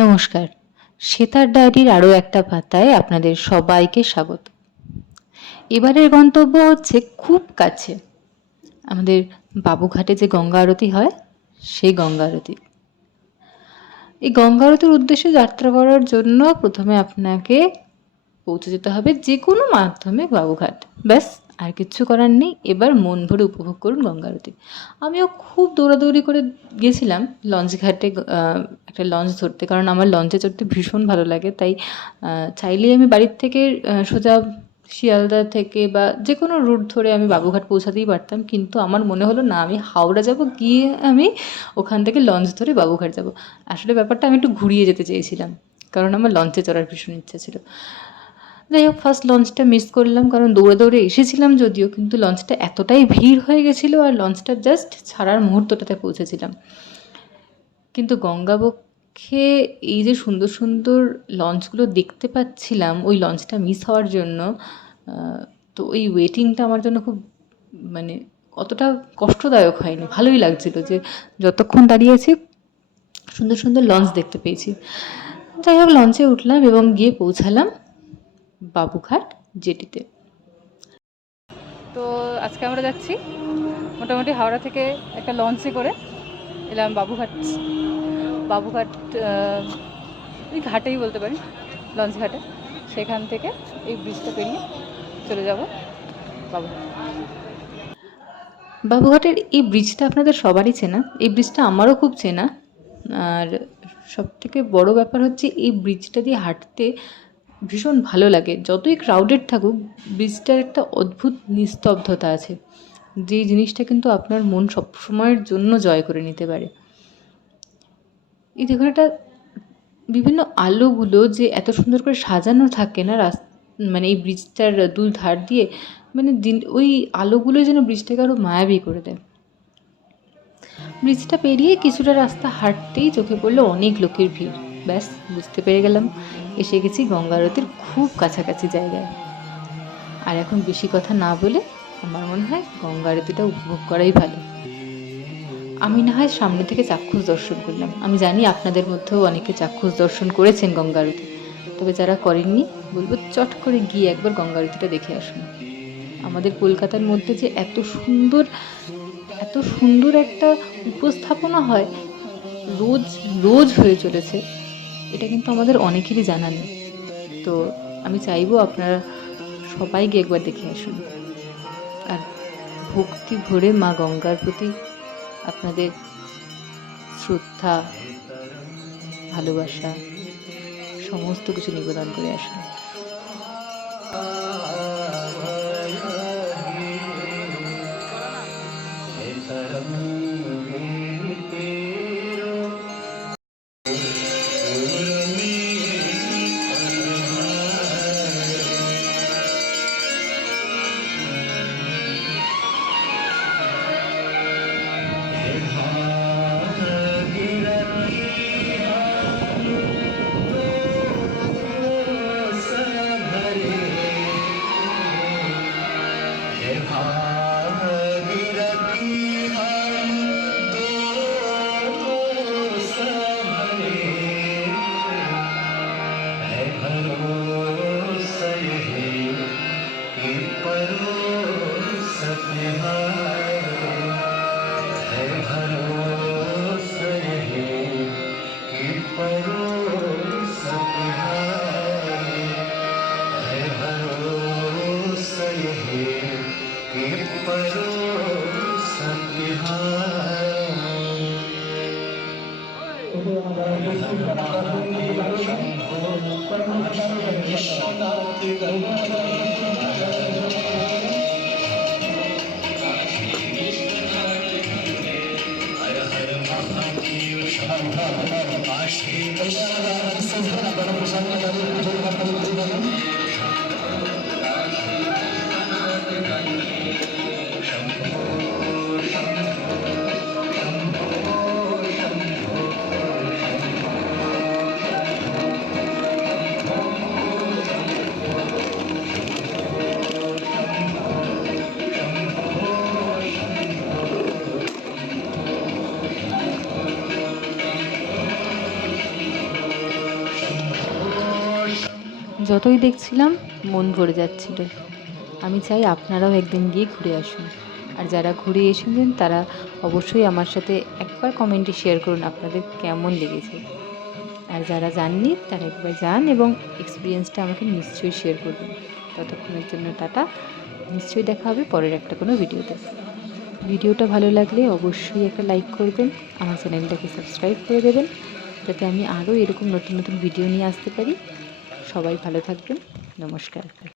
নমস্কার। সেতার ডায়েরির আরও একটা পাতায় আপনাদের সবাইকে স্বাগত। এবারের গন্তব্য হচ্ছে খুব কাছে, আমাদের বাবুঘাটে যে গঙ্গা আরতি হয় সেই গঙ্গা আরতি। এই গঙ্গা আরতির উদ্দেশ্যে যাত্রা করার জন্য প্রথমে আপনাকে পৌঁছে যেতে হবে যে কোনো মাধ্যমে বাবুঘাট। ব্যাস, আর কিচ্ছু করার নেই। এবার মন ভরে উপভোগ করুন গঙ্গা আরতি। আমিও খুব দৌড়াদৌড়ি করে গেছিলাম লঞ্চ ঘাটে, একটা লঞ্চ ধরতে, কারণ আমার লঞ্চে চড়তে ভীষণ ভালো লাগে। তাই চাইলেই আমি বাড়ির থেকে সোজা শিয়ালদা থেকে বা যে কোনো রুট ধরে আমি বাবুঘাট পৌঁছাতেই পারতাম, কিন্তু আমার মনে হলো না, আমি হাওড়া যাব, গিয়ে আমি ওখান থেকে লঞ্চ ধরে বাবুঘাট যাব। আসলে ব্যাপারটা আমি একটু ঘুরিয়ে যেতে চেয়েছিলাম, কারণ আমার লঞ্চে চড়ার ভীষণ ইচ্ছা ছিল। যাই হোক, ফার্স্ট লঞ্চটা মিস করলাম, কারণ দৌড়ে দৌড়ে এসেছিলাম যদিও, কিন্তু লঞ্চটা এতটাই ভিড় হয়ে গেছিলো আর লঞ্চটা জাস্ট ছাড়ার মুহূর্তটাতে পৌঁছেছিলাম। কিন্তু গঙ্গাবক্ষে এই যে সুন্দর সুন্দর লঞ্চগুলো দেখতে পাচ্ছিলাম, ওই লঞ্চটা মিস হওয়ার জন্য, তো ওই ওয়েটিংটা আমার জন্য খুব মানে অতটা কষ্টদায়ক হয়নি, ভালোই লাগছিল যে যতক্ষণ দাঁড়িয়ে আছি সুন্দর সুন্দর লঞ্চ দেখতে পেয়েছি। যাই হোক, লঞ্চে উঠলাম এবং গিয়ে পৌঁছালাম বাবুঘাট জেটিতে। তো আজকে আমরা যাচ্ছি মোটামুটি হাওড়া থেকে একটা লঞ্চে করে এলাম বাবুঘাট। বাবুঘাট ওই ঘাটেই বলতে পারি, লঞ্চ ঘাটে। সেখান থেকে এই ব্রিজটা পেরিয়ে চলে যাব বাবুঘাট। বাবুঘাটের এই ব্রিজটা আপনাদের সবারই চেনা, এই ব্রিজটা আমারও খুব চেনা। আর সবথেকে বড় ব্যাপার হচ্ছে এই ব্রিজটা দিয়ে হাঁটতে ভীষণ ভালো লাগে। যতই ক্রাউডেড থাকুক, ব্রিজটার একটা অদ্ভুত নিস্তব্ধতা আছে, যেই জিনিসটা কিন্তু আপনার মন সবসময়ের জন্য জয় করে নিতে পারে। এই দেখুন, একটা বিভিন্ন আলোগুলো যে এত সুন্দর করে সাজানো থাকে না মানে এই ব্রিজটার দুই ধার দিয়ে, মানে ওই আলোগুলো যেন ব্রিজটাকে আরও মায়াবী করে দেয়। ব্রিজটা পেরিয়ে কিছুটা রাস্তা হাঁটতেই চোখে পড়লো অনেক লোকের ভিড়। ব্যাস, বুঝতে পেরে গেলাম এসে গেছি গঙ্গা আরতির খুব কাছাকাছি জায়গায়। আর এখন বেশি কথা না বলে আমার মনে হয় গঙ্গা আরতিটা উপভোগ করাই ভালো। আমি না হয় সামনে থেকে চাক্ষুষ দর্শন করলাম। আমি জানি আপনাদের মধ্যেও অনেকে চাক্ষুষ দর্শন করেছেন গঙ্গা আরতি, তবে যারা করেননি বলবো চট করে গিয়ে একবার গঙ্গা আরতিটা দেখে আসুন। আমাদের কলকাতার মধ্যে যে এত সুন্দর একটা উপস্থাপনা হয়, রোজ রোজ হয়ে চলেছে, এটা কিন্তু আমাদের অনেকেরই জানা নেই। তো আমি চাইবো আপনারা সবাই গিয়ে একবার দেখে আসুন, আর ভক্তি ভরে মা গঙ্গার প্রতি আপনাদের শ্রদ্ধা, ভালোবাসা সমস্ত কিছু নিবেদন করে আসুন। যতই দেখছিলাম মন ভরে যাচ্ছিল। আমি চাই আপনারাও একদিন গিয়ে ঘুরে আসুন। আর যারা ঘুরে এসেছেন তারা অবশ্যই আমার সাথে একবার কমেন্টে শেয়ার করুন আপনাদের কেমন লেগেছে। আর যারা যাননি তারা একবার যান এবং এক্সপিরিয়েন্সটা আমাকে নিশ্চয়ই শেয়ার করবেন। ততক্ষণের জন্য টাটা। নিশ্চয়ই দেখা হবে পরের একটা কোনো ভিডিওতে। ভিডিওটা ভালো লাগলে অবশ্যই একটা লাইক করবেন, আমার চ্যানেলটাকে সাবস্ক্রাইব করে দেবেন, যাতে আমি আরও এরকম নতুন নতুন ভিডিও নিয়ে আসতে পারি। সবাই ভালো থাকবেন। নমস্কার।